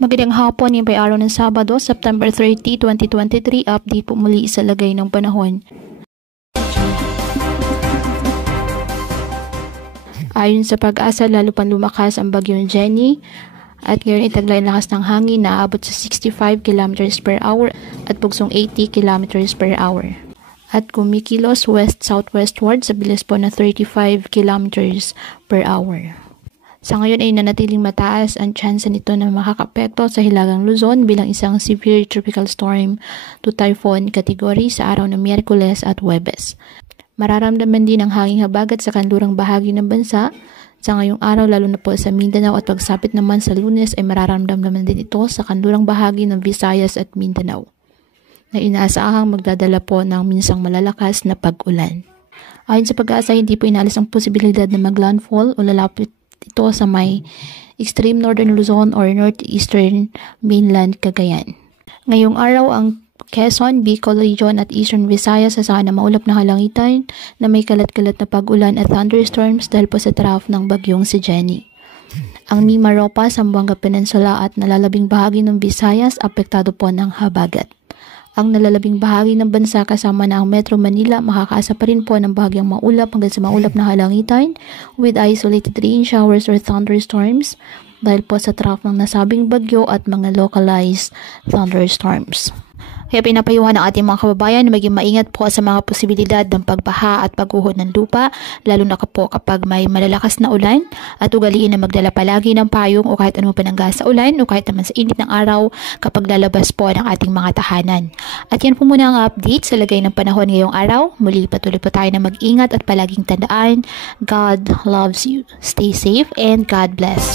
Magandang hapon, yung araw ng Sabado, September 30, 2023. Update po muli sa lagay ng panahon. Ayon sa Pag-asa, lalo pang lumakas ang bagyong Jenny at ngayon ay taglay lakas ng hangin na aabot sa 65 km per hour at bugsong 80 km per hour. At kumikilos west-southwestward sa bilis po na 35 km per hour. Sa ngayon ay nanatiling mataas ang tsansa nito na makakapekto sa Hilagang Luzon bilang isang severe tropical storm to typhoon category sa araw ng Miyerkules at Huwebes. Mararamdaman din ang hanging habagat sa kanlurang bahagi ng bansa. Sa ngayong araw, lalo na po sa Mindanao at pagsapit naman sa Lunes ay mararamdaman din ito sa kanlurang bahagi ng Visayas at Mindanao, na inaasahang magdadala po ng minsang malalakas na pag-ulan. Ayon sa Pag-asa, hindi po inalis ang posibilidad na maglandfall o lalapit ito sa may extreme northern Luzon or northeastern mainland Cagayan. Ngayong araw, ang Quezon, Bicol Region at Eastern Visayas asahan na maulap na kalangitan na may kalat-kalat na pag-ulan at thunderstorms dahil po sa trough ng bagyong si Jenny. Ang Mimaropa, Zamboanga Peninsula at nalalabing bahagi ng Visayas apektado po ng habagat. Ang nalalabing bahagi ng bansa kasama na ang Metro Manila makakaasa pa rin po ng bahagyang maulap hanggang sa maulap na kalangitan with isolated rain showers or thunderstorms dahil po sa trough ng nasabing bagyo at mga localized thunderstorms. Kaya pinapayuhan ng ating mga kababayan na maging maingat po sa mga posibilidad ng pagbaha at pagguho ng lupa, lalo na po kapag may malalakas na ulan, at ugaliin na magdala palagi ng payong o kahit anong panangga sa ulan o kahit naman sa init ng araw kapag lalabas po ng ating mga tahanan. At yan po muna ang update sa lagay ng panahon ngayong araw. Muli patuloy po tayo na mag-ingat at palaging tandaan, God loves you. Stay safe and God bless.